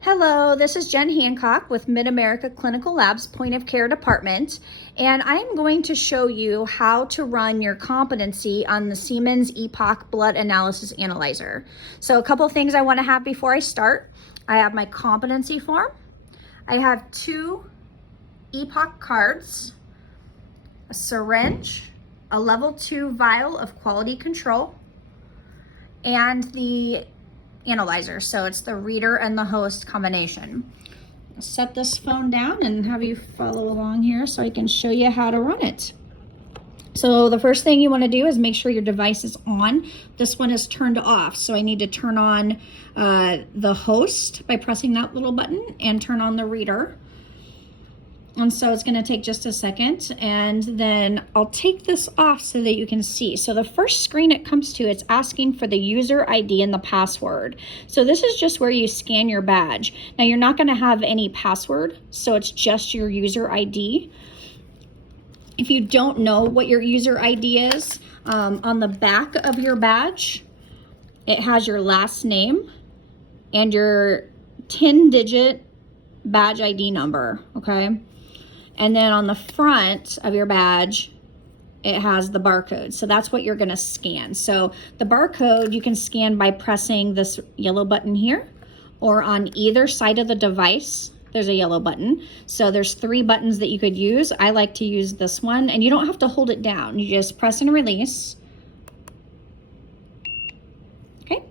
Hello, this is Jen Hancock with Mid-America Clinical Labs Point of Care Department, and I'm going to show you how to run your competency on the Siemens Epoc Blood Analysis Analyzer. So a couple things I want to have before I start. I have my competency form. I have 2 Epoc cards, a syringe, a level 2 vial of quality control, and the analyzer. So it's the reader and the host combination. I'll set this phone down and have you follow along here so I can show you how to run it. So the first thing you want to do is make sure your device is on. This one is turned off, so I need to turn on the host by pressing that little button and turn on the reader. And so it's going to take just a second, and then I'll take this off so that you can see. So the first screen it comes to, it's asking for the user ID and the password. So this is just where you scan your badge. Now you're not going to have any password, so it's just your user ID. If you don't know what your user ID is, on the back of your badge, it has your last name and your 10-digit badge ID number, okay? And then on the front of your badge, it has the barcode. So that's what you're gonna scan. So the barcode you can scan by pressing this yellow button here, or on either side of the device, there's a yellow button. So there's 3 buttons that you could use. I like to use this one, and you don't have to hold it down. You just press and release. Okay,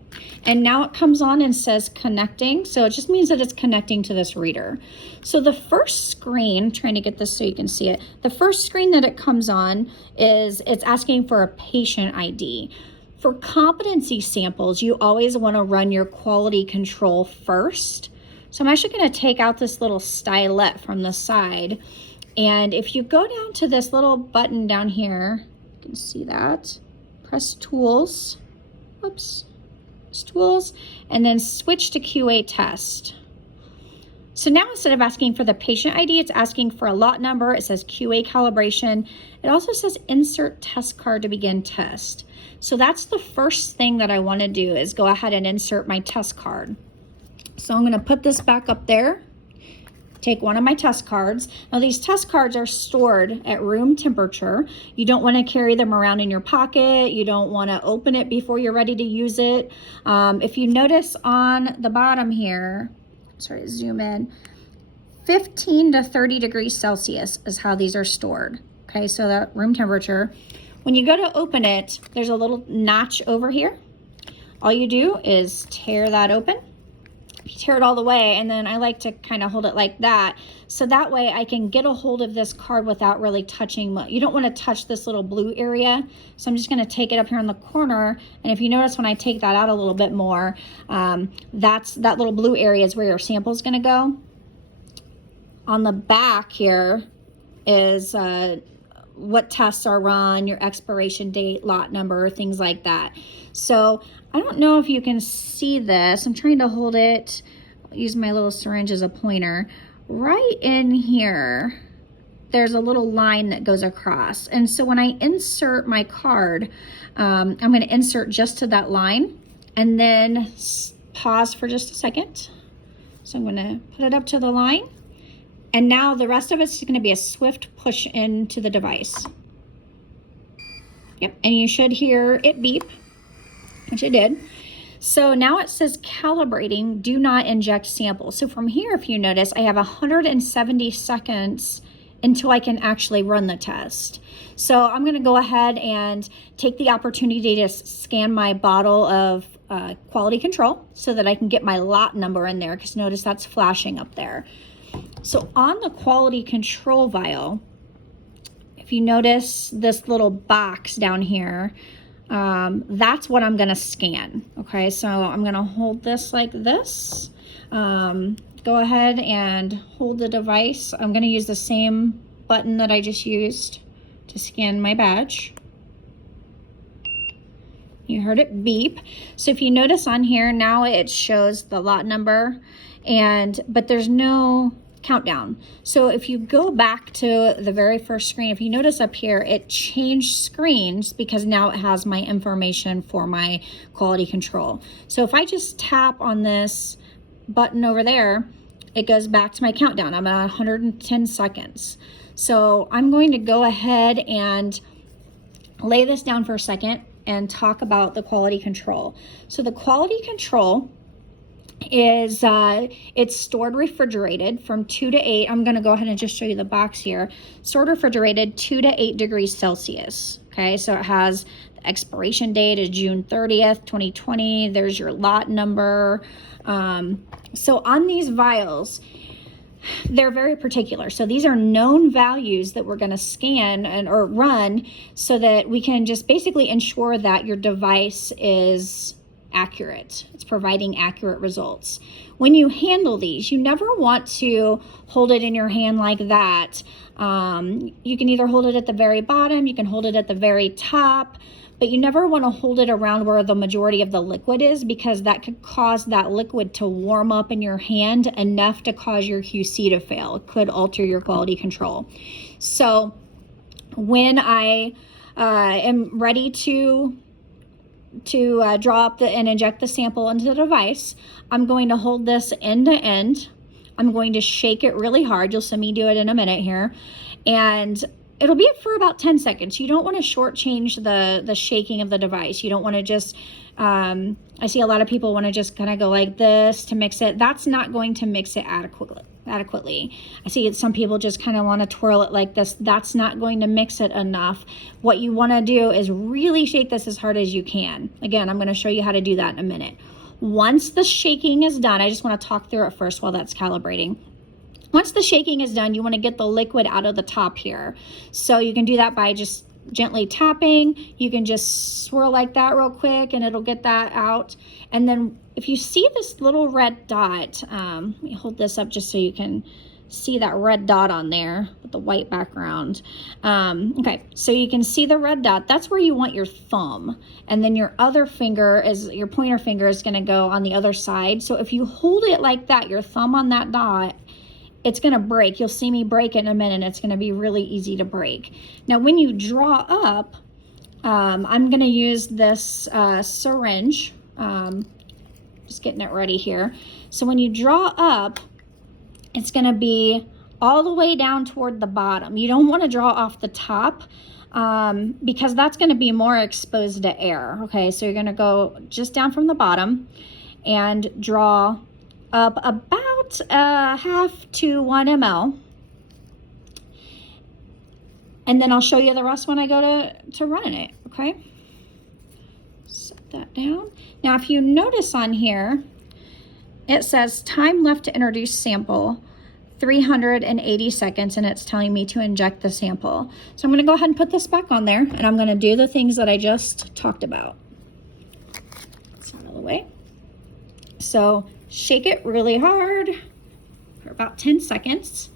and now it comes on and says connecting. So it just means that it's connecting to this reader. So the first screen, I'm trying to get this so you can see it. The first screen that it comes on is it's asking for a patient ID. For competency samples, you always want to run your quality control first. So I'm actually going to take out this little stylet from the side. And if you go down to this little button down here, you can see that. Press tools. Whoops. Tools, and then switch to QA test. So now instead of asking for the patient ID, it's asking for a lot number. It says QA calibration. It also says insert test card to begin test. So that's the first thing that I want to do, is go ahead and insert my test card. So I'm going to put this back up there. Take one of my test cards. Now these test cards are stored at room temperature. You don't want to carry them around in your pocket. You don't want to open it before you're ready to use it. If you notice on the bottom here, sorry, zoom in, 15 to 30 degrees Celsius is how these are stored. Okay, so that room temperature. When you go to open it, there's a little notch over here. All you do is tear that open. You tear it all the way, and then I like to kind of hold it like that, so that way I can get a hold of this card without really touching. You don't want to touch this little blue area, so I'm just going to take it up here in the corner, and if you notice when I take that out a little bit more, that little blue area is where your sample is going to go. On the back here is what tests are run, your expiration date, lot number, things like that. So I don't know if you can see this. I'm trying to hold it, use my little syringe as a pointer. Right in here, there's a little line that goes across. And so when I insert my card, I'm going to insert just to that line and then pause for just a second. So I'm going to put it up to the line. And now the rest of it's going to be a swift push into the device. Yep, and you should hear it beep, which it did. So now it says calibrating, do not inject sample. So from here, if you notice, I have 170 seconds until I can actually run the test. So I'm going to go ahead and take the opportunity to scan my bottle of quality control so that I can get my lot number in there, because notice that's flashing up there. So on the quality control vial, if you notice this little box down here, that's what I'm going to scan. Okay, so I'm going to hold this like this. Go ahead and hold the device. I'm going to use the same button that I just used to scan my badge. You heard it beep. So if you notice on here, now it shows the lot number, but there's no countdown. So if you go back to the very first screen, if you notice up here, it changed screens because now it has my information for my quality control. So if I just tap on this button over there, it goes back to my countdown. I'm at 110 seconds. So I'm going to go ahead and lay this down for a second and talk about the quality control. So the quality control is it's stored refrigerated from 2 to 8. I'm going to go ahead and just show you the box here. Stored refrigerated 2 to 8 degrees Celsius. Okay, so it has the expiration date is June 30th, 2020. There's your lot number. So on these vials, they're very particular. So these are known values that we're going to scan or run so that we can just basically ensure that your device is accurate. It's providing accurate results. When you handle these, you never want to hold it in your hand like that. You can either hold it at the very bottom, you can hold it at the very top, but you never want to hold it around where the majority of the liquid is, because that could cause that liquid to warm up in your hand enough to cause your QC to fail. It could alter your quality control. So when I am ready to draw up and inject the sample into the device, I'm going to hold this end to end. I'm going to shake it really hard. You'll see me do it in a minute here. And it'll be for about 10 seconds. You don't want to shortchange the shaking of the device. You don't want to just, I see a lot of people want to just kind of go like this to mix it. That's not going to mix it adequately. I see some people just kind of want to twirl it like this. That's not going to mix it enough. What you want to do is really shake this as hard as you can. Again, I'm going to show you how to do that in a minute. Once the shaking is done, I just want to talk through it first while that's calibrating. Once the shaking is done, you want to get the liquid out of the top here. So you can do that by just gently tapping. You can just swirl like that real quick and it'll get that out. And then if you see this little red dot, let me hold this up just so you can see that red dot on there with the white background. Okay, so you can see the red dot. That's where you want your thumb. And then your other finger your pointer finger is going to go on the other side. So if you hold it like that, your thumb on that dot, it's going to break. You'll see me break it in a minute. It's going to be really easy to break. Now, when you draw up, I'm going to use this syringe. Just getting it ready here. So when you draw up, it's going to be all the way down toward the bottom. You don't want to draw off the top because that's going to be more exposed to air. Okay, so you're going to go just down from the bottom and draw up about half to 1 ml. And then I'll show you the rest when I go to running it, okay? Set that down. Now, if you notice on here, it says time left to introduce sample, 380 seconds, and it's telling me to inject the sample. So I'm going to go ahead and put this back on there, and I'm going to do the things that I just talked about. It's out of the way. So shake it really hard for about 10 seconds-ish.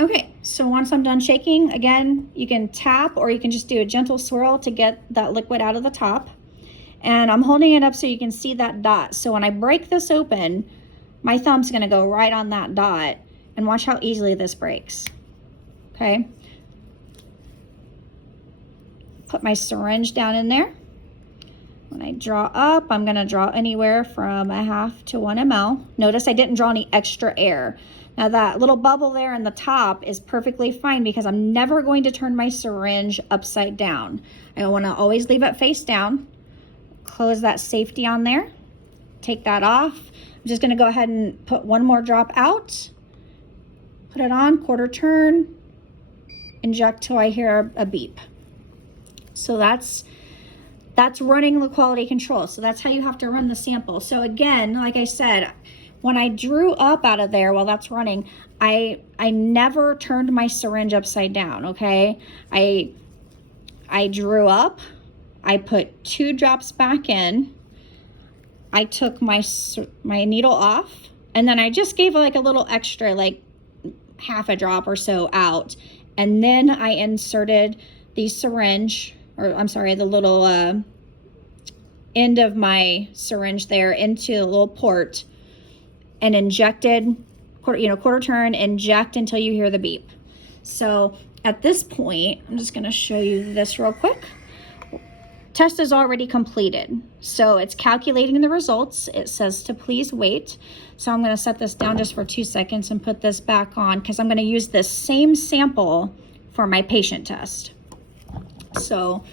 Okay, so once I'm done shaking, again, you can tap or you can just do a gentle swirl to get that liquid out of the top. And I'm holding it up so you can see that dot. So when I break this open, my thumb's gonna go right on that dot, and watch how easily this breaks, okay? Put my syringe down in there. When I draw up, I'm gonna draw anywhere from a half to 1 ml. Notice I didn't draw any extra air. Now that little bubble there in the top is perfectly fine because I'm never going to turn my syringe upside down. I want to always leave it face down. Close that safety on there. Take that off. I'm just going to go ahead and put one more drop out. Put it on, quarter turn. Inject till I hear a beep. So that's running the quality control. So that's how you have to run the sample. So again, like I said, when I drew up out of there while that's running, I never turned my syringe upside down, okay? I drew up, I put 2 drops back in, I took my needle off, and then I just gave like a little extra, like half a drop or so out, and then I inserted the syringe, or I'm sorry, the little end of my syringe there into a little port, and injected, quarter turn, inject until you hear the beep. So at this point, I'm just gonna show you this real quick. Test is already completed. So it's calculating the results. It says to please wait. So I'm gonna set this down just for 2 seconds and put this back on because I'm gonna use this same sample for my patient test. So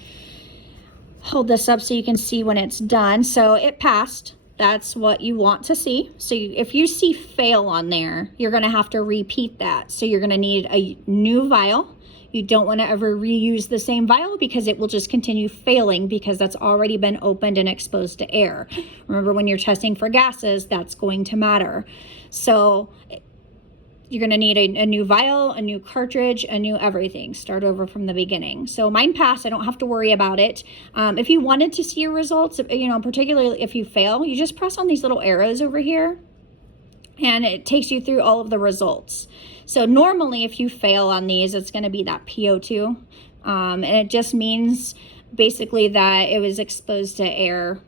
hold this up so you can see when it's done. So it passed. That's what you want to see. So if you see fail on there, you're gonna have to repeat that. So you're gonna need a new vial. You don't want to ever reuse the same vial because it will just continue failing because that's already been opened and exposed to air. Remember, when you're testing for gases, that's going to matter. So you're going to need a new vial, a new cartridge, a new everything. Start over from the beginning. So mine passed. I don't have to worry about it. If you wanted to see your results, particularly if you fail, you just press on these little arrows over here and it takes you through all of the results. So normally if you fail on these, it's going to be that PO2. And it just means basically that it was exposed to air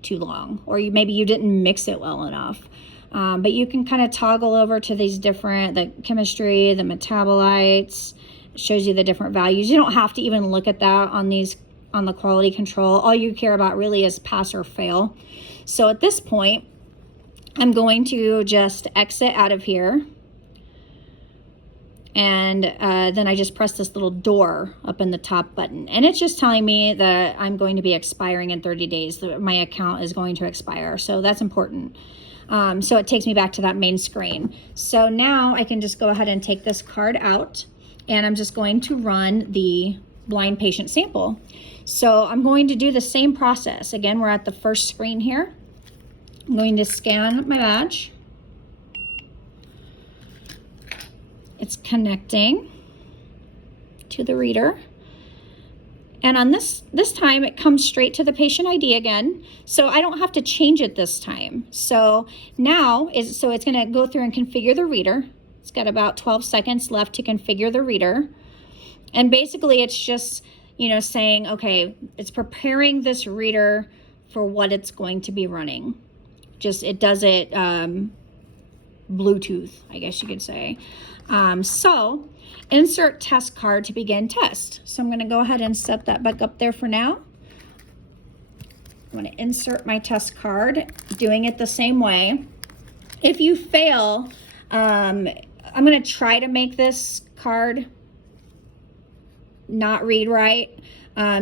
too long, or maybe you didn't mix it well enough. But you can kind of toggle over to these different, the chemistry, the metabolites. It shows you the different values. You don't have to even look at that on the quality control. All you care about really is pass or fail. So at this point, I'm going to just exit out of here. And then I just press this little door up in the top button. And it's just telling me that I'm going to be expiring in 30 days. That my account is going to expire. So that's important. So it takes me back to that main screen. So now I can just go ahead and take this card out. And I'm just going to run the blind patient sample. So I'm going to do the same process. Again, we're at the first screen here. I'm going to scan my badge. It's connecting to the reader. And on this time, it comes straight to the patient ID again. So I don't have to change it this time. So now, it's gonna go through and configure the reader. It's got about 12 seconds left to configure the reader. And basically it's just, saying, okay, it's preparing this reader for what it's going to be running. It does it Bluetooth, I guess you could say. So insert test card to begin test. So I'm going to go ahead and set that back up there for now. I'm going to insert my test card, doing it the same way. If you fail, I'm going to try to make this card not read right,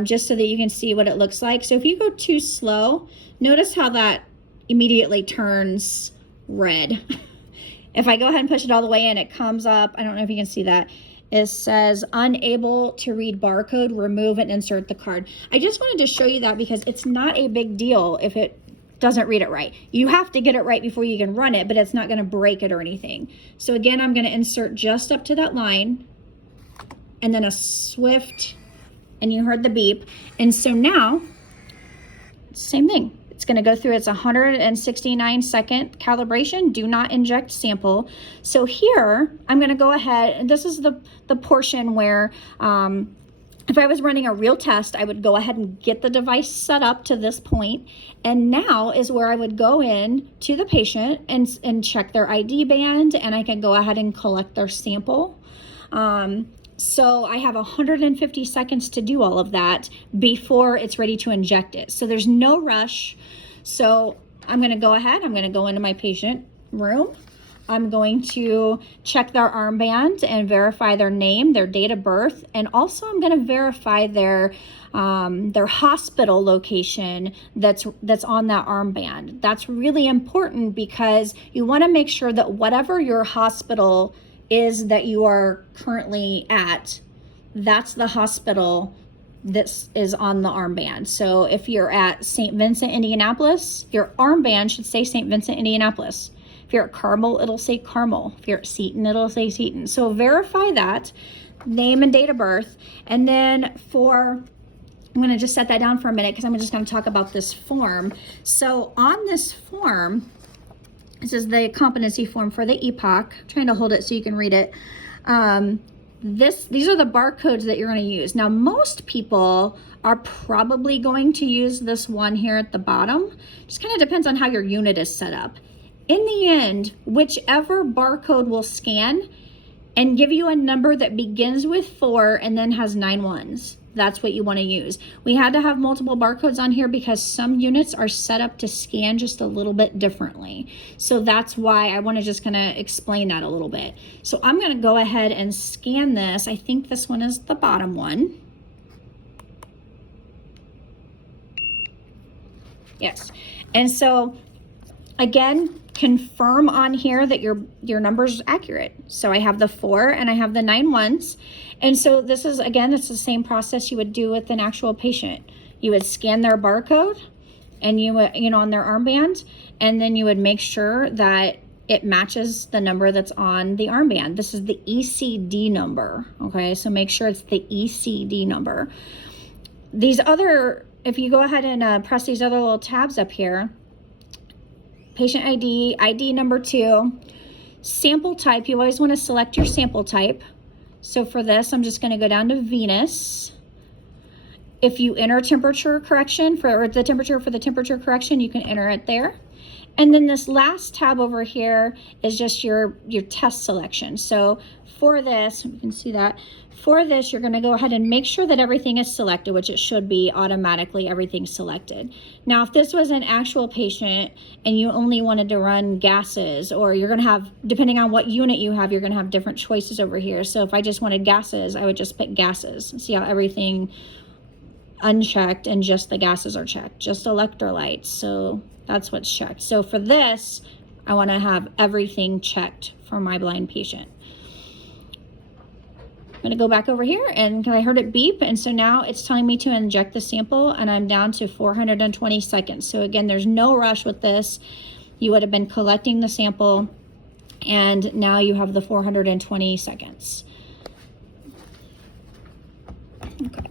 just so that you can see what it looks like. So if you go too slow, notice how that immediately turns red. If I go ahead and push it all the way in, it comes up. I don't know if you can see that. It says unable to read barcode, remove and insert the card. I just wanted to show you that because it's not a big deal if it doesn't read it right. You have to get it right before you can run it, but it's not going to break it or anything. So again, I'm going to insert just up to that line and then a swift, and you heard the beep. And so now, same thing. It's going to go through its 169 second calibration. Do not inject sample. So here, I'm going to go ahead, and this is the portion where if I was running a real test, I would go ahead and get the device set up to this point. And now is where I would go in to the patient and check their ID band, and I can go ahead and collect their sample. So I have 150 seconds to do all of that before it's ready to inject it. So there's no rush. So I'm going to go ahead. I'm going to go into my patient room. I'm going to check their armband and verify their name, their date of birth, and also I'm going to verify their hospital location that's on that armband. That's really important because you want to make sure that whatever your hospital is that you are currently at, that's the hospital that is on the armband. So if you're at St. Vincent, Indianapolis, your armband should say St. Vincent, Indianapolis. If you're at Carmel, it'll say Carmel. If you're at Seton, it'll say Seton. So verify that, name and date of birth. And then I'm going to just set that down for a minute because I'm just going to talk about this form. So on this form, this is the competency form for the Epoc. I'm trying to hold it so you can read it. These are the barcodes that you're going to use. Now, most people are probably going to use this one here at the bottom. Just kind of depends on how your unit is set up. In the end, whichever barcode will scan and give you a number that begins with 4 and then has 9 ones. That's what you want to use. We had to have multiple barcodes on here because some units are set up to scan just a little bit differently. So that's why I want to just kind of explain that a little bit. So I'm going to go ahead and scan this. I think this one is the bottom one. Yes. And so again, confirm on here that your number's accurate. So I have the 4 and I have the 9 ones. And so this is, again, it's the same process you would do with an actual patient. You would scan their barcode and you would, on their armband, and then you would make sure that it matches the number that's on the armband. This is the ECD number, okay? So make sure it's the ECD number. These other, if you go ahead and press these other little tabs up here, patient ID, ID number 2, sample type, you always want to select your sample type. So for this, I'm just going to go down to Venus. If you enter temperature correction or the temperature for the temperature correction, you can enter it there. And then this last tab over here is just your test selection. So for this, you can see that. For this, you're going to go ahead and make sure that everything is selected, which it should be automatically everything's selected. Now, if this was an actual patient and you only wanted to run gases, or you're going to have, depending on what unit you have, you're going to have different choices over here. So if I just wanted gases, I would just pick gases. See how everything unchecked and just the gases are checked, just electrolytes. So that's what's checked. So for this, I want to have everything checked for my blind patient. I'm going to go back over here, and I heard it beep, and so now it's telling me to inject the sample, and I'm down to 420 seconds. So again, there's no rush with this. You would have been collecting the sample, and now you have the 420 seconds. Okay.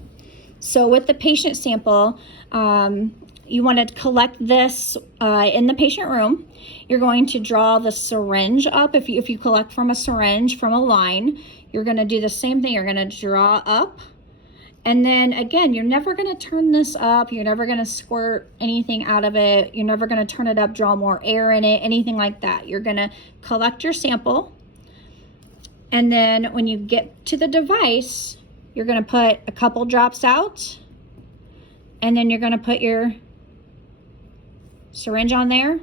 So with the patient sample, you want to collect this in the patient room. You're going to draw the syringe up. If you collect from a syringe, from a line, you're going to do the same thing. You're going to draw up. And then again, you're never going to turn this up. You're never going to squirt anything out of it. You're never going to turn it up, draw more air in it, anything like that. You're going to collect your sample. And then when you get to the device, you're going to put a couple drops out. And then you're going to put your syringe on there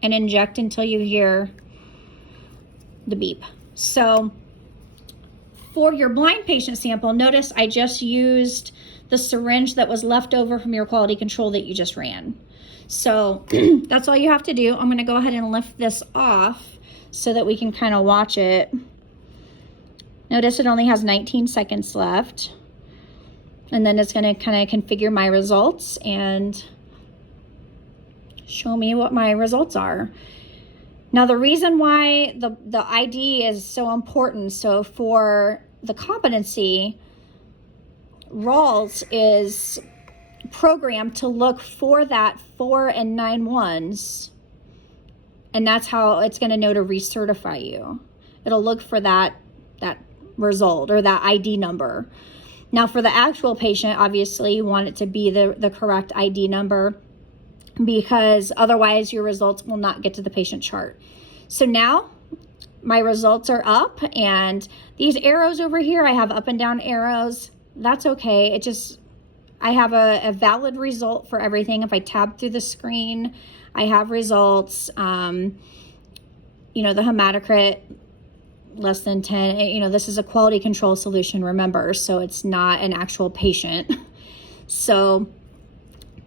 and inject until you hear the beep. So for your blind patient sample, notice I just used the syringe that was left over from your quality control that you just ran. So that's all you have to do. I'm going to go ahead and lift this off so that we can kind of watch it. Notice it only has 19 seconds left. And then it's going to kind of configure my results and show me what my results are. Now, the reason why the ID is so important, so for the competency, RALS is programmed to look for that 4 and 9 ones, and that's how it's going to know to recertify you. It'll look for that result or that ID number. Now, for the actual patient, obviously, you want it to be the correct ID number, because otherwise your results will not get to the patient chart. So now my results are up, and these arrows over here, I have up and down arrows. That's okay. I have a valid result for everything. If I tab through the screen, I have results. The hematocrit, less than 10. This is a quality control solution, remember, so it's not an actual patient. So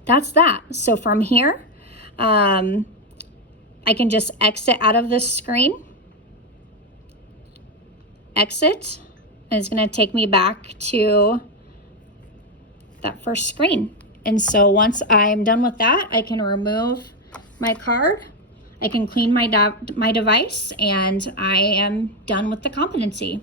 that's that. So from here, I can just exit out of this screen. Exit, and it's going to take me back to that first screen. And so once I'm done with that, I can remove my card. I can clean my device, and I am done with the competency.